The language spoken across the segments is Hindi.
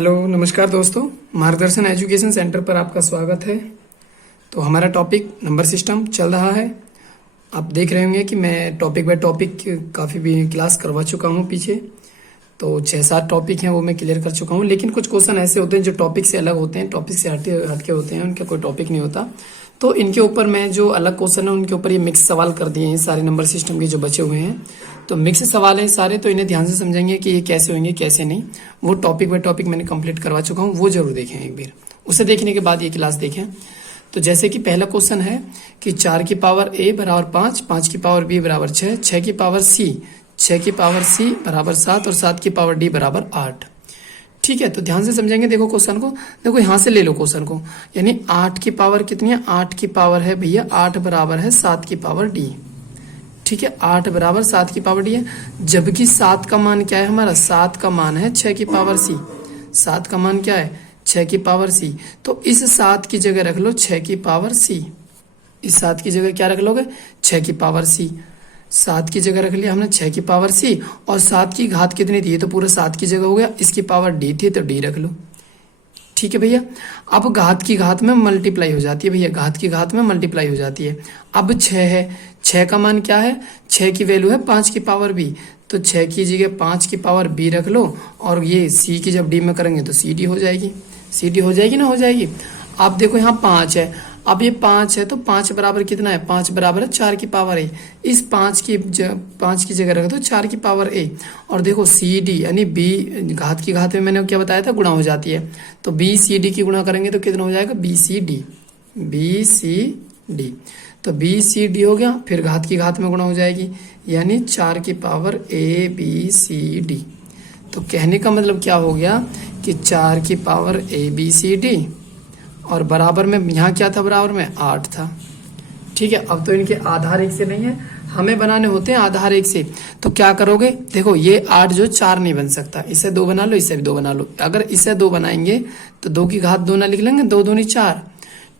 हेलो नमस्कार दोस्तों, मार्गदर्शन एजुकेशन सेंटर पर आपका स्वागत है। तो हमारा टॉपिक नंबर सिस्टम चल रहा है। आप देख रहे होंगे कि मैं टॉपिक बाय टॉपिक काफ़ी भी क्लास करवा चुका हूँ पीछे। तो 6-7 टॉपिक हैं वो मैं क्लियर कर चुका हूँ, लेकिन कुछ क्वेश्चन ऐसे होते हैं जो टॉपिक से अलग होते हैं, टॉपिक से हटके होते हैं, उनका कोई टॉपिक नहीं होता। तो इनके ऊपर मैं जो अलग क्वेश्चन है उनके ऊपर ये मिक्स सवाल कर दिए हैं सारे नंबर सिस्टम के जो बचे हुए हैं। तो मिक्स सवाल हैं सारे, तो इन्हें ध्यान से समझेंगे कि ये कैसे होंगे कैसे नहीं। वो टॉपिक बाय टॉपिक मैंने कंप्लीट करवा चुका हूँ, वो जरूर देखें एक बार। उसे देखने के बाद ये क्लास देखें। तो जैसे कि पहला क्वेश्चन है कि 4 की पावर a बराबर 5, 5 की पावर b बराबर 6, 6 की पावर c, 6 की पावर c बराबर 7 और 7 की पावर d बराबर 8। ठीक है, तो ध्यान से समझेंगे। देखो क्वेश्चन को, देखो यहाँ से ले लो क्वेश्चन को, यानी 8 की पावर कितनी है? 8 की पावर है भैया 8 बराबर है 7 की पावर d। ठीक है, 8 बराबर 7 की पावर d है, जबकि 7 का मान क्या है हमारा? 7 का मान है 6 की पावर c। 7 का मान क्या है? 6 की पावर c। तो इस 7 की जगह रख लो 6 की पावर c। इस 7 की जगह क्या रख लोगे? 6 की पावर c। 7 की जगह रख लिया हमने 6 की पावर c, और 7 की घात कितनी थी? तो पूरा 7 की जगह हो गया। इसकी पावर d थी तो d रख लो। ठीक है भैया, अब घात की घात में मल्टीप्लाई हो जाती है भैया, घात की घात में मल्टीप्लाई हो जाती है। अब 6 है, 6 का मान क्या है? 6 की वैल्यू है 5 की पावर b, तो 6 की जगह 5 की पावर b रख लो, और ये c की जब d में करेंगे तो सी डी हो जाएगी। सी डी हो जाएगी ना, हो जाएगी। अब देखो यहाँ 5 है, अब ये 5 है तो 5 बराबर कितना है? 5 बराबर है 4 की पावर a। इस 5 की जगह रख दो 4 की पावर a, और देखो सी डी यानी b घात की घात में मैंने क्या बताया था? गुणा हो जाती है। तो b सी डी की गुणा करेंगे तो कितना हो जाएगा? B C D, B C D. तो बी सी डी हो गया, फिर घात की घात में गुणा हो जाएगी, यानी 4 की power a b c d। तो कहने का मतलब क्या हो गया कि 4 की power a b c d, और बराबर में यहाँ क्या था? बराबर में 8 था। ठीक है, अब तो इनके आधार एक से नहीं है, हमें बनाने होते हैं आधार एक से। तो क्या करोगे? देखो ये 8 जो 4 नहीं बन सकता, इसे 2 बना लो, इसे भी 2 बना लो। अगर इसे 2 बनाएंगे तो 2 की घात 2 ना लिख लेंगे, 2 दूनी 4।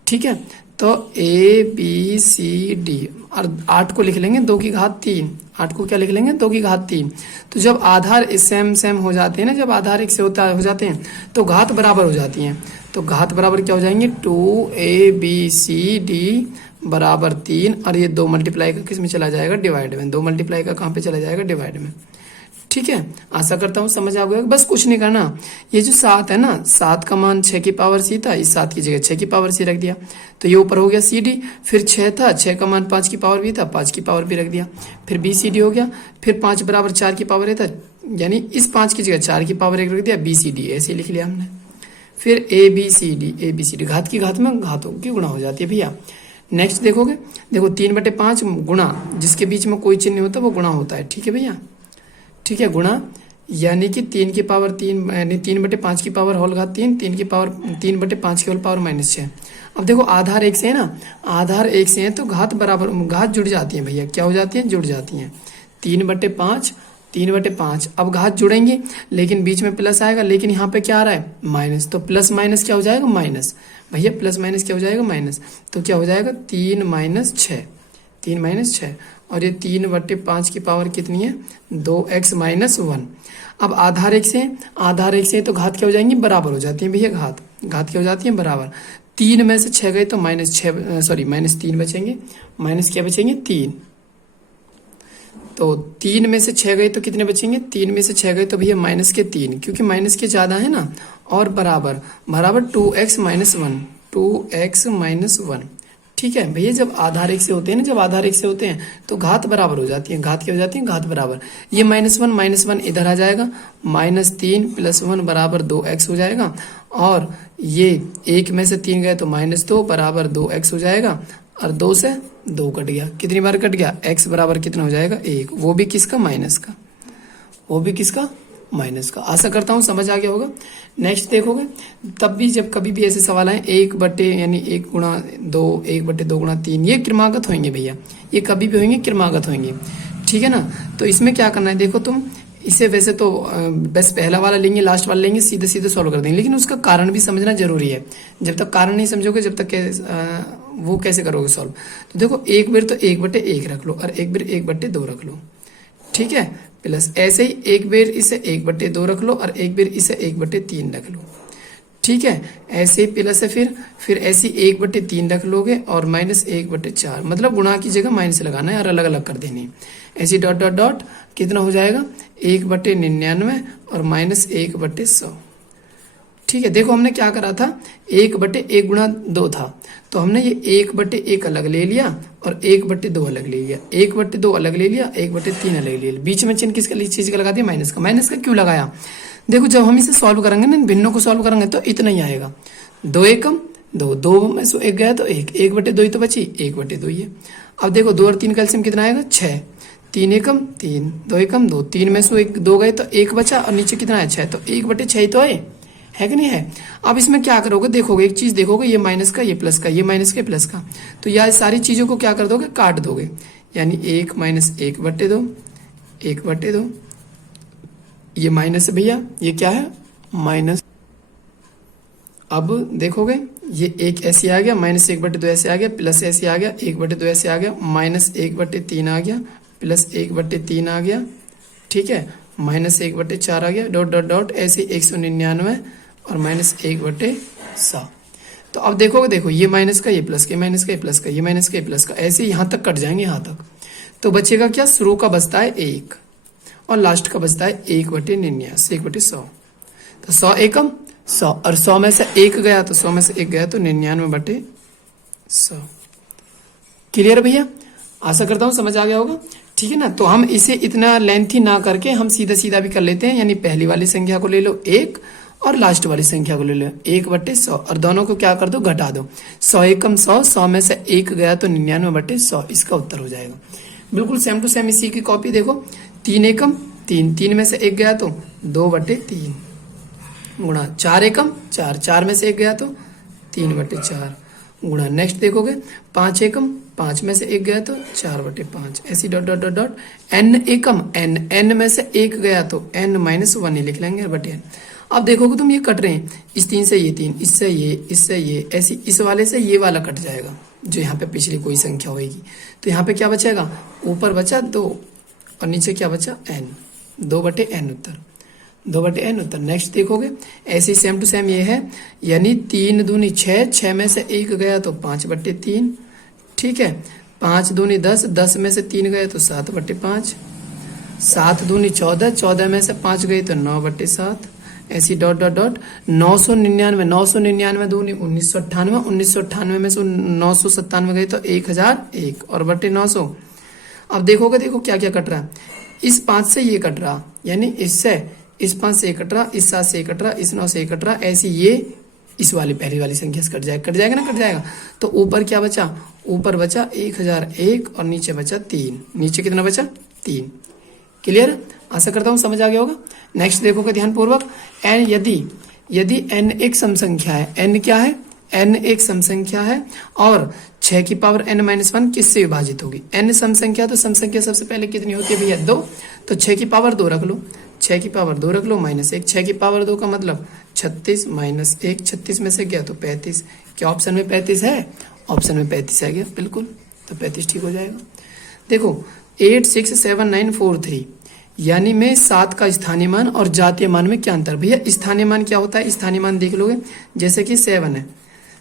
ठीक है, तो a b c d, और 8 को लिख लेंगे 2 की घात 3। 8 को क्या लिख लेंगे? 2 की घात 3। तो जब आधार सेम सेम हो जाते हैं ना, जब आधार एक से हो जाते हैं तो घात बराबर हो जाती हैं। तो घात बराबर क्या हो जाएंगे? 2a b c d बराबर 3, और ये 2 मल्टीप्लाई का किस में चला जाएगा? डिवाइड में। 2 मल्टीप्लाई का कहाँ पे चला जाएगा? डिवाइड में। ठीक है, आशा करता हूँ समझ आ गया। बस कुछ नहीं करना। ये जो 7 है ना, 7 का मान 6 की पावर c था, इस 7 की जगह 6 की पावर c रख दिया, तो ये ऊपर हो गया सी डी। फिर 6 था, 6 का मान 5 की पावर b था, 5 की पावर b रख दिया, फिर बी सी डी हो गया। फिर 5 बराबर 4 की पावर a था, यानी इस 5 की जगह 4 की पावर 1 रख दिया, बी सी डी ऐसे लिख लिया हमने। फिर ए बी सी डी, घात की घात में घातों की गुणा हो जाती है भैया। नेक्स्ट देखोगे, देखो 3/5 गुणा, जिसके बीच में कोई चिन्ह नहीं होता वो गुणा होता है। ठीक है भैया, ठीक है, गुणा यानी कि 3 की पावर 3, यानी 3/5 की पावर होल घात 3, 3/5 की होल पावर -6। अब देखो आधार एक से है ना, आधार एक से है तो घात बराबर, घात जुड़ जाती है भैया। क्या हो जाती है? जुड़ जाती हैं। 3/5, अब घात जुड़ेंगी लेकिन बीच में प्लस आएगा, लेकिन यहाँ पे क्या आ रहा है? माइनस। तो प्लस माइनस क्या हो जाएगा? माइनस। भैया प्लस माइनस क्या हो जाएगा? माइनस। तो क्या हो जाएगा? 3 - 6, 3 - 6, और ये 3/5 की पावर कितनी है? 2x - 1। अब आधार एक से तो घात क्या हो जाएंगी? बराबर हो जाती है भैया। घात क्या हो जाती है? बराबर। 3 में से 6 गए तो -3 बचेंगे। माइनस क्या बचेंगे? 3। तो 3 में से 6 गए तो कितने बचेंगे? 3 में से 6 गए तो भैया -3, क्योंकि माइनस के ज्यादा है ना, और बराबर 2x - 1, 2x - 1। ठीक है भैया, जब आधार एक से होते हैं ना, जब आधार एक से होते हैं तो घात बराबर हो जाती है। घात क्या हो जाती है? घात बराबर। ये -1 इधर आ जाएगा, -3 + 1 बराबर 2x हो जाएगा, और ये 1 में से 3 गए तो -2 बराबर 2x हो जाएगा, और 2 से 2 कट गया। कितनी बार कट गया? x बराबर कितना हो जाएगा? 1। वो भी किसका? माइनस का। वो भी किसका? माइनस का। आशा करता हूँ समझ आ गया होगा। नेक्स्ट देखोगे, तब भी जब कभी भी ऐसे सवाल आए 1 यानी 1 गुणा 2, 1/2 गुणा 3, ये क्रमागत होंगे भैया, ये कभी भी होंगे क्रमागत होंगे। ठीक है ना, तो इसमें क्या करना है? देखो तुम इसे वैसे तो बस पहला वाला लेंगे, लास्ट वाला लेंगे, सीधे सीधे सॉल्व कर देंगे, लेकिन उसका कारण भी समझना जरूरी है। जब तक कारण नहीं समझोगे जब तक वो कैसे करोगे सॉल्व? तो देखो एक बार तो 1/1 रख लो, और एक बार 1/2 रख लो। ठीक है, प्लस ऐसे ही एक बेर इसे 1/2 रख लो और एक बेर इसे 1/3 रख लो। ठीक है, ऐसे ही प्लस है, फिर ऐसे 1/3 रख लोगे और माइनस 1/4, मतलब गुणा की जगह माइनस लगाना है और अलग अलग कर देनी। ऐसे डॉट डॉट डॉट कितना हो जाएगा 1/99 और माइनस 1/100। ठीक है, देखो हमने क्या करा था, 1/1 गुणा 2 था, तो हमने ये 1/1 अलग ले लिया और 1/2 अलग ले लिया, 1/2 अलग ले लिया, 1/3 अलग ले लिया। बीच में चिन्ह किसका चीज का लगा दिया, माइनस का। माइनस का क्यों लगाया, देखो जब हम इसे सॉल्व करेंगे ना, भिन्नों को सॉल्व करेंगे तो इतना ही आएगा। 2 एकम 2, 2 में से 1 गया तो 1, 1/2 ही तो बची, 1/2 ही है। अब देखो 2 और 3 का एलसीएम कितना आएगा 6, 3 एकम 3, 2 एकम 2, 3 में से 2 गए तो 1 बचा और नीचे कितना है 6, तो 1/6 ही तो है कि नहीं है। अब इसमें क्या करोगे, देखोगे एक चीज देखोगे, ये माइनस का, ये प्लस का, ये माइनस का, प्लस का, तो यह सारी चीजों को क्या कर दोगे, काट दोगे, यानी 1 माइनस 1/2, 1/2, ये माइनस है भैया, ये क्या है माइनस। अब देखोगे ये 1 ऐसे आ गया, माइनस 1/2 ऐसे आ गया, प्लस ऐसे आ गया, 1/2 ऐसे आ गया, माइनस 1/3 आ गया, प्लस 1/3 आ गया। ठीक है, माइनस 1/4 आ गया, डॉट डॉट डॉट ऐसे 199 और माइनस 1/100। तो अब देखोगे, देखो ये माइनस का, ये प्लस का, ये माइनस का, ये प्लस का, ये माइनस का, ये प्लस का, ऐसे यहाँ तक कट जाएंगे, यहाँ तक। तो बचेगा क्या, शुरू का बचता है 1 और लास्ट का बचता है 1/99, 1/100। तो 100 एकम 100 और 100 में से 1 गया तो 100 में से 1 गया तो 99/100। क्लियर भैया, आशा करता हूँ समझ आ गया होगा। ठीक है ना, तो हम इसे इतना लेंथी ना करके हम सीधा सीधा भी कर लेते हैं, यानी पहली वाली संख्या को ले लो 1 और लास्ट वाली संख्या को ले लो 1/100 और दोनों को क्या कर दो, घटा दो। 100 एकम 100, 100 में से 1 गया तो 99/100, इसका उत्तर हो जाएगा। बिल्कुल सेम टू सेम इसी की कॉपी देखो, 3 एकम 3, 3 में से 1 गया तो 2/3 गुणा 4 एकम 4, 4 में से 1 गया तो 3/4 गुणा, नेक्स्ट देखोगे 5 एकम 5 में से 1 गया तो 4/5, ऐसी dot dot dot dot. n एकम n में से 1 गया तो n माइनस 1 ही लिख लेंगे बटे n। अब देखोगे तुम ये कट रहे हैं, इस 3 से ये 3, इससे ये, ऐसी इस वाले से ये वाला कट जाएगा, जो यहाँ पे पिछली कोई संख्या होगी। तो यहाँ पे क्या बचेगा, ऊपर बचा 2 और नीचे क्या बचा n, 2/n उत्तर, 2/n उत्तर। नेक्स्ट देखोगे ऐसे ही सेम टू सेम ये है, यानी 3 दूनी 6, 6 में से 1 गया तो 5/3। ठीक है, 5 दूनी 10, 10 में से 3 गए तो 7/5, 7 दूनी 14, 14 में से 5 गए तो 9/7, ऐसी डॉट डॉट डॉट। 999, 999 दूनी 1998, 1998 में से 997 गए तो 1001 और बटे 900। अब देखोगे, देखो क्या क्या कट रहा है, इस 5 से ये कट रहा, यानी इससे इस 5 से कट रहा, इस 7 से कट रहा, इस 9 से कट रहा, ऐसे ये इस वाली पहली वाली संख्या से कट जाएगा ना, कट जाएगा। तो ऊपर क्या बचा, ऊपर बचा 1001 और नीचे बचा 3, नीचे कितना बचा 3। क्लियर, आशा करता हूँ समझ आ गया होगा। नेक्स्ट देखोगे ध्यान पूर्वक, n यदि n एक सम संख्या है, n क्या है, n एक सम संख्या है और 6 की पावर n-1 किससे विभाजित होगी, n सम संख्या, तो सम संख्या सबसे पहले कितनी होती है भैया 2, तो 6 की पावर 2 रख लो, 6 की पावर 2 रख लो माइनस 1, 6 की पावर 2 का मतलब 36 माइनस 1, 36 में से गया तो 35। क्या ऑप्शन में 35 है, ऑप्शन में 35 है गया बिल्कुल, तो 35 ठीक हो जाएगा। देखो 8 6 7 9 4 3, यानी में 7 का स्थानीय मान और जातीय मान में क्या अंतर, भैया स्थानीय मान क्या होता है, स्थानीय मान देख लोगे, जैसे कि 7 है,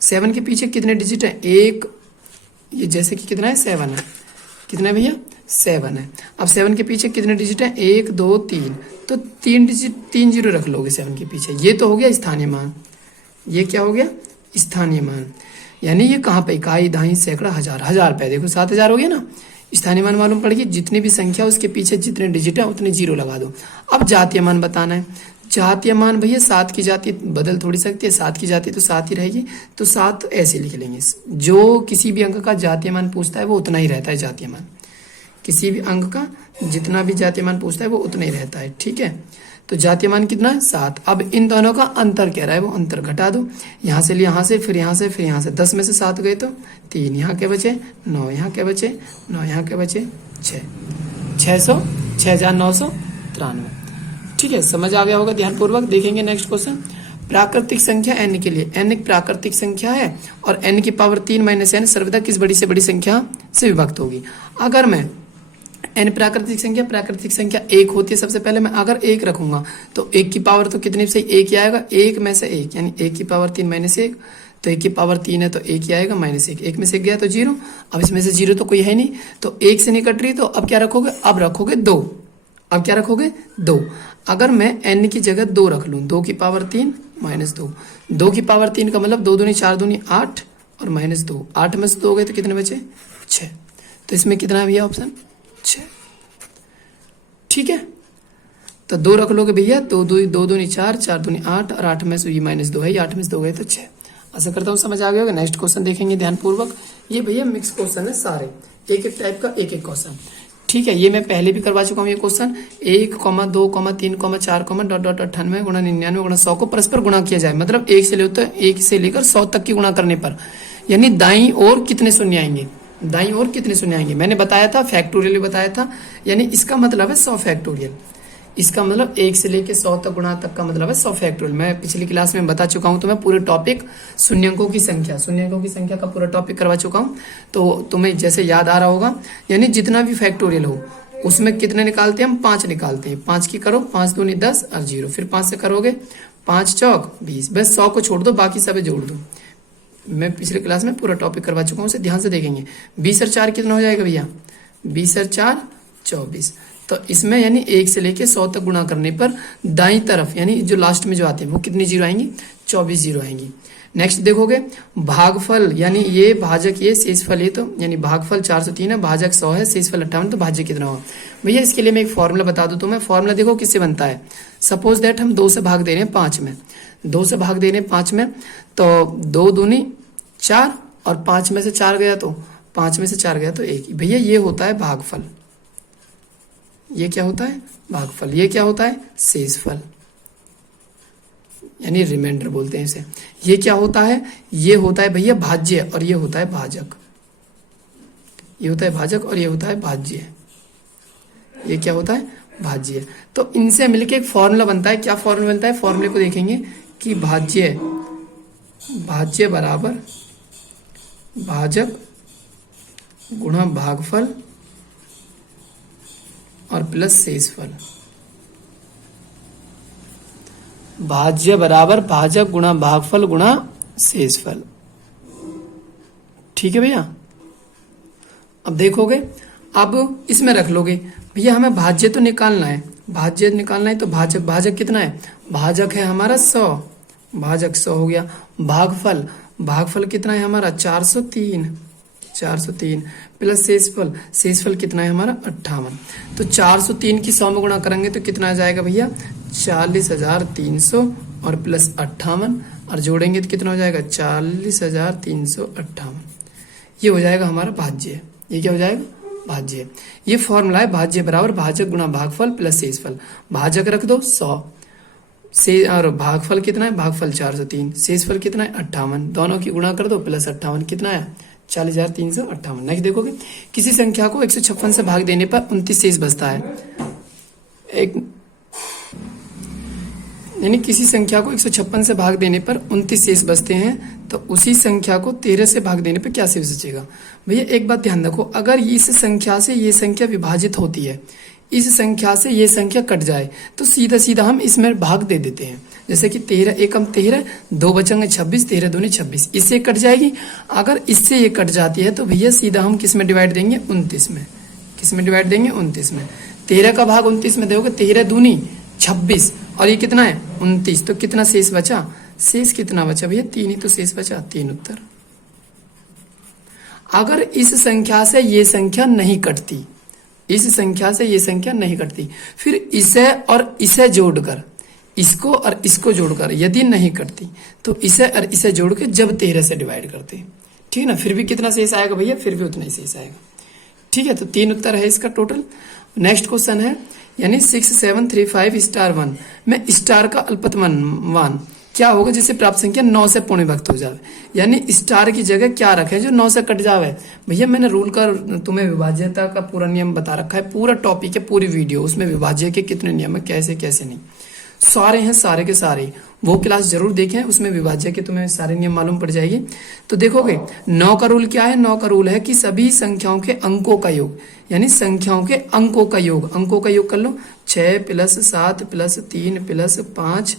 7 के पीछे कितने डिजिट है, एक, ये जैसे कि कितना है 7 है, कितना है भैया 7 है। अब 7 के पीछे कितने डिजिट है, 1 2 3, तो 3 डिजिट 3 जीरो रख लोगे 7 के पीछे, ये तो हो गया स्थानीय मान, ये क्या हो गया स्थानीय मान, यानी ये कहाँ पे, इकाई दहाई सैकड़ा हजार, हजार पे देखो 7000 हो गया ना। स्थानीय मान मालूम पड़ गई, जितनी भी संख्या उसके पीछे जितने डिजिट है उतने जीरो लगा दो। अब जातीय मान बताना है, जातीय मान भैया 7 की जाति बदल थोड़ी सकती है, 7 की जाति तो 7 ही रहेगी, तो 7 ऐसे लिख लेंगे, जो किसी भी अंक का जातीय मान पूछता है वो उतना ही रहता है जातीय मान, किसी भी अंक का जितना भी जातीय मान पूछता है वो उतना ही रहता है। ठीक है, तो जातीय मान कितना है 7। अब इन दोनों का अंतर कह रहा है, वो अंतर घटा दो, यहाँ से यहाँ से फिर यहाँ से फिर यहाँ से, 10 में से 7 गए तो 3, यहाँ के बचे 9, यहाँ के बचे 9, यहाँ के बचे 6, 6993। ठीक है, समझ आ गया होगा, ध्यानपूर्वक देखेंगे नेक्स्ट क्वेश्चन। प्राकृतिक संख्या n के लिए, n एक प्राकृतिक संख्या है और n की पावर 3 माइनस n सर्वदा किस बड़ी से बड़ी संख्या से विभक्त होगी। अगर मैं n प्राकृतिक संख्या एक होती है। सबसे पहले मैं अगर एक रखूंगा तो एक की पावर तो कितने से एक ही आएगा, एक में से एक, यानी एक की पावर 3 माइनस एक, तो एक की पावर 3 है तो एक ही आएगा माइनस एक, एक में से एक गया तो जीरो। अब इसमें से जीरो तो कोई है नहीं, तो एक से नहीं कट रही, तो अब क्या रखोगे, अब रखोगे 2। अब क्या रखोगे, 2। अगर मैं n की जगह 2 रख लूँ, 2 की पावर 3 माइनस 2, 2 की पावर 3 का मतलब 2 दूनी 4 दूनी 8 और माइनस 2, 8 में से 2 गए तो कितने बचे, 6। तो इसमें कितना है भैया ऑप्शन 6। ठीक है, तो 2 रख लोगे भैया, 2 दूनी 4, 4 दूनी 8 और 8 में से ये माइनस 2 है, ये 8 में से 2 गए तो 6। आशा करता हूँ समझ आ गया होगा। नेक्स्ट क्वेश्चन देखेंगे ध्यानपूर्वक। ये भैया मिक्स क्वेश्चन है सारे, एक एक टाइप का एक एक क्वेश्चन। ठीक है, ये मैं पहले भी करवा चुका हूँ ये क्वेश्चन। 1, 2, 3, 4, डॉट डॉट 98 गुणा 99 गुणा 100 को परस्पर गुणा किया जाए, मतलब एक से लेकर 100 तक की गुणा करने पर यानी दाईं ओर कितने शून्य आएंगे, दाईं ओर कितने शून्य आएंगे। मैंने बताया था, फैक्टोरियल भी बताया था, यानी इसका मतलब है 100 फैक्टोरियल। इसका मतलब 1 से लेकर 100 तक गुणा तक का मतलब है 100 फैक्टोरियल। मैं पिछली क्लास में बता चुका हूं, तो मैं पूरे टॉपिक शून्यंकों की संख्या का पूरा टॉपिक करवा चुका हूं, तो तुम्हें जैसे याद आ रहा होगा। यानी जितना भी फैक्टोरियल हो उसमें कितने निकालते हैं हम, 5 निकालते हैं। 5 की करो, 5 दूनी 10 और 0, फिर 5 से करोगे 5 चौक 20, बस 100 को छोड़ दो, बाकी सब जोड़ दो। मैं पिछले क्लास में पूरा टॉपिक करवा चुका हूँ, उसे ध्यान से देखेंगे। 20 और 4 कितना हो जाएगा भैया, 20 और 4 24। तो इसमें यानी 1 से लेके 100 तक गुणा करने पर दाईं तरफ यानी जो लास्ट में जो आते हैं वो कितनी जीरो आएंगी, 24 जीरो आएंगी। नेक्स्ट देखोगे भागफल, यानी ये भाजक ये शेषफल, ये तो यानी भागफल 403 है, भाजक 100 है, शेषफल 58, तो भाज्य कितना होगा भैया। इसके लिए मैं एक फॉर्मूला बता दूं तुम्हें। फॉर्मूला देखो किससे बनता है। सपोज दैट हम 2 से भाग दे रहे हैं 5 में, 2 से भाग दे रहे हैं 5 में, तो 2 दूनी 4 और 5 में से 4 गया तो 5 में से 4 गया तो 1। भैया ये होता है भागफल, ये क्या होता है भागफल, ये क्या होता है शेषफल, यानी रिमाइंडर बोलते हैं इसे। ये क्या होता है, ये होता है भैया भाज्य और ये होता है भाजक। ये होता है भाजक और ये होता है भाज्य। ये क्या होता है भाज्य। तो इनसे मिलके एक फॉर्मूला बनता है। क्या फॉर्मूला बनता है, फॉर्मूले को देखेंगे कि भाज्य बराबर भाजक गुणा भागफल और प्लस शेषफल। भाज्य बराबर भाजक गुणा भागफल गुणा शेषफल। ठीक है भैया। अब देखोगे, अब इसमें रख लोगे भैया हमें भाज्य तो निकालना है, भाज्य निकालना है तो भाजक कितना है, भाजक है हमारा 100, भाजक 100 हो गया। भागफल कितना है हमारा 403 प्लस शेषफल कितना है हमारा 58। तो 403 की 100 में गुणा करेंगे तो कितना आ जाएगा भैया 40,300 और प्लस 58 और जोड़ेंगे तो कितना हो जाएगा 40,358। ये हो जाएगा हमारा भाज्य। ये क्या हो जाएगा भाज्य। ये फॉर्मूला है भाज्य बराबर भाजक गुणा भागफल प्लस शेषफल। भाजक रख दो 100 से और भागफल कितना है, भागफल 403, शेषफल कितना है 58, दोनों की गुणा कर दो प्लस 58 कितना है 40,358। नेक्स्ट देखोगे किसी संख्या को 156 से भाग देने पर 29 शेष बचता है। यानी किसी संख्या को 156 से भाग देने पर 29 शेष बचते हैं, तो उसी संख्या को 13 से भाग देने पर क्या शेष बचेगा। भैया एक बात ध्यान रखो, अगर इस संख्या से ये संख्या विभाजित होती है, इस संख्या से ये संख्या कट जाए तो सीधा सीधा हम इसमें भाग दे देते हैं। जैसे कि 13 एकम 13, 2 बचेंगे 26, 13 दूनी 26, इससे कट जाएगी। अगर इससे ये कट जाती है तो भैया सीधा हम किस में डिवाइड देंगे 29 में। किस में डिवाइड देंगे 29 में। 13 का भाग 29 में दोगे, 13 दूनी 26 और ये कितना है 29, तो कितना शेष बचा, शेष कितना बचा भैया 3 ही तो शेष बचा, 3 उत्तर। अगर इस संख्या से ये संख्या नहीं कटती, इस संख्या से ये संख्या नहीं कटती, फिर इसे और इसे जोड़कर, इसको और इसको जोड़कर यदि नहीं कटती तो इसे और इसे जोड़ के जब 13 से डिवाइड करते, ठीक है ना, फिर भी कितना शेष आएगा भैया, फिर भी उतना ही शेष आएगा। ठीक है, तो 3 उत्तर है इसका टोटल। नेक्स्ट क्वेश्चन है यानी 6735*1 में स्टार का अल्पतमन मान क्या होगा जिससे प्राप्त संख्या 9 से पूर्ण विभक्त हो जाए। यानी स्टार की जगह क्या रखे जो 9 से कट जावे। भैया मैंने रूल का तुम्हें विभाज्यता का पूरा नियम बता रखा है, पूरा टॉपिक है, पूरी वीडियो, उसमें विभाज्य के कितने नियम है, कैसे कैसे नहीं, सारे हैं, सारे के सारे। वो क्लास जरूर देखें, उसमें विभाज्य के तुम्हें सारे नियम मालूम पड़ जाएगी। तो देखोगे 9 का रूल क्या है, 9 का रूल है कि सभी संख्याओं के अंकों का योग, यानी संख्याओं के अंकों का योग, अंकों का योग कर लो, 6 + 7 + 3 + 5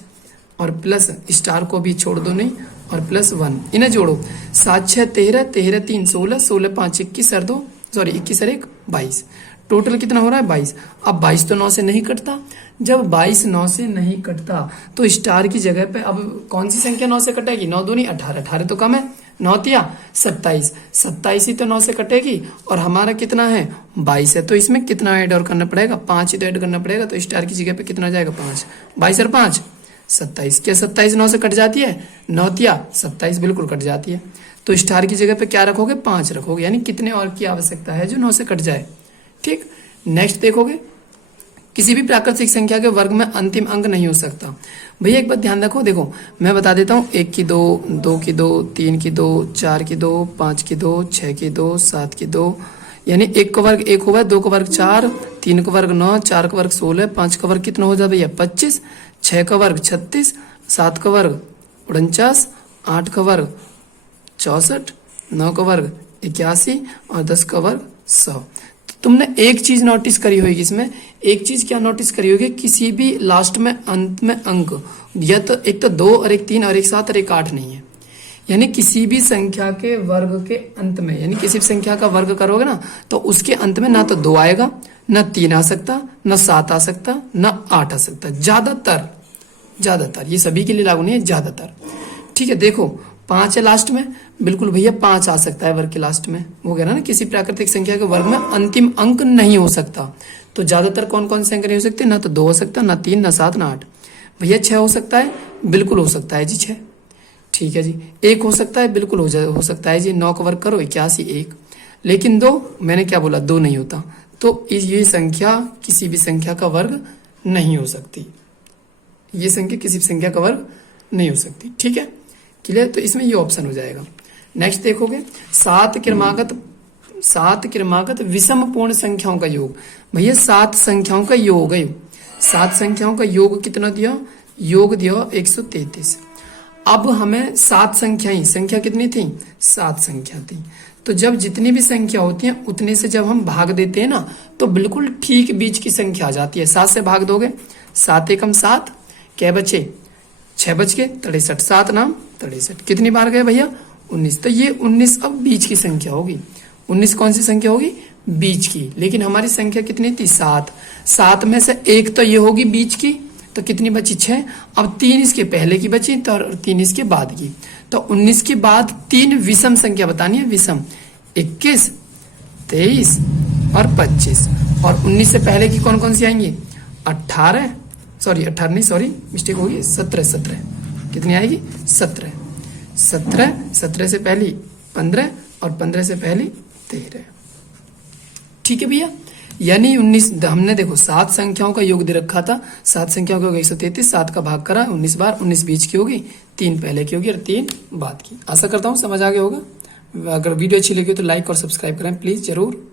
और प्लस स्टार को भी छोड़ दो नहीं, और +1 इन्हें जोड़ो, 7 6 13, 13 3 16, 16 5 21 और 2 सॉरी 21 और 1 22, टोटल कितना हो रहा है 22। अब 22 तो 9 से नहीं कटता, जब 22 9 से नहीं कटता तो स्टार की जगह पे अब कौन सी संख्या 9 से कटेगी, 9 दूनी 18, 18 तो कम है, 9 तिया 27, 27 ही तो 9 से कटेगी, और हमारा कितना है 22 है, तो इसमें कितना ऐड और करना पड़ेगा, 5 ही तो ऐड करना पड़ेगा, तो स्टार की जगह पे कितना आ जाएगा 5, 22 और 5 27, क्या 27 9 से कट जाती है, 9 तिया 27 बिल्कुल कट जाती है, तो स्टार की जगह पे क्या रखोगे 5 रखोगे, यानी कितने और की आवश्यकता है जो 9 से कट जाए। ठीक, नेक्स्ट देखोगे किसी भी प्राकृतिक संख्या के वर्ग में अंतिम अंक नहीं हो सकता। भैया एक बात ध्यान रखो, देखो मैं बता देता हूँ, 1 की 2, 2 की 2, 3 की 2, 4 की 2, 5 की 2, 6 की 2, 7 की 2, यानी 1 का वर्ग 1 होगा, 2 का वर्ग 4, 3 का वर्ग 9, 4 का वर्ग 16, 5 का वर्ग कितना हो जाए भैया 25, 6 का वर्ग 36, 7 का वर्ग 49, 8 का वर्ग 64, 9 का वर्ग 81 और 10 का वर्ग 100। तुमने एक चीज नोटिस करी होगी इसमें, एक चीज क्या नोटिस करी होगी, किसी भी लास्ट में अंत में अंक या तो एक तो 2 और एक 3 और एक 7 और एक 8 नहीं है, यानी किसी भी संख्या के वर्ग के अंत में, यानी किसी भी संख्या का वर्ग करोगे ना तो उसके अंत में ना तो 2 आएगा, ना 3 आ सकता, ना 7 आ सकता, ना 8 आ सकता, ज्यादातर ये सभी के लिए लागू नहीं है, ज्यादातर। ठीक है, देखो 5 है लास्ट में, बिल्कुल भैया 5 आ सकता है वर्ग के लास्ट में, वो कह रहा ना किसी प्राकृतिक संख्या के वर्ग में अंतिम अंक नहीं हो सकता, तो ज्यादातर कौन कौन से अंक नहीं हो सकते, ना तो 2 हो सकता, ना 3, ना 7, ना 8। भैया 6 हो सकता है, बिल्कुल हो सकता है जी 6। ठीक है जी, 1 हो सकता है, बिल्कुल हो सकता है जी, 9 का वर्ग करो 81 1, लेकिन 2 मैंने क्या बोला 2 नहीं होता, तो ये संख्या किसी भी संख्या का वर्ग नहीं हो सकती, ये संख्या किसी भी संख्या का वर्ग नहीं हो सकती। ठीक है, क्लियर, तो इसमें ये ऑप्शन हो जाएगा। नेक्स्ट देखोगे 7 क्रमागत विषम पूर्ण संख्याओं का योग। भैया 7 संख्याओं का योग है, 7 संख्याओं का योग कितना दिया, योग दिया 133। अब हमें 7 संख्या कितनी थी, 7 संख्या थी, तो जब जितनी भी संख्या होती है उतने से जब हम भाग देते हैं ना तो बिल्कुल ठीक बीच की संख्या आ जाती है। 7 से भाग दोगे 7 एकम 7, क्या बचे 6 बच गए 63, 7 नाम 63, कितनी बार गए भैया 19, तो ये 19 अब बीच की संख्या होगी। 19 कौन सी संख्या होगी, बीच की, लेकिन हमारी संख्या कितनी थी 7, 7 में से एक तो ये होगी बीच की, तो कितनी बची 6, अब 3 इसके पहले की बची तो 3 इसके बाद की, तो 19 के बाद 3 विषम संख्या बतानी है, विषम 21 23 और 25, और 19 से पहले की कौन कौन सी आएंगी 18 नहीं मिस्टेक होगी 17 कितनी आएगी 17 से पहली 15 और 15 से पहली 13। ठीक है भैया, यानी 19 हमने देखो 7 संख्याओं का योग दे रखा था, 7 संख्याओं का योग 133, 7 का भाग करा 19 बार, 19 बीच की होगी, 3 पहले की होगी और 3 बाद की। आशा करता हूँ समझ आ गया होगा। अगर वीडियो अच्छी लगी तो लाइक और सब्सक्राइब करें प्लीज जरूर।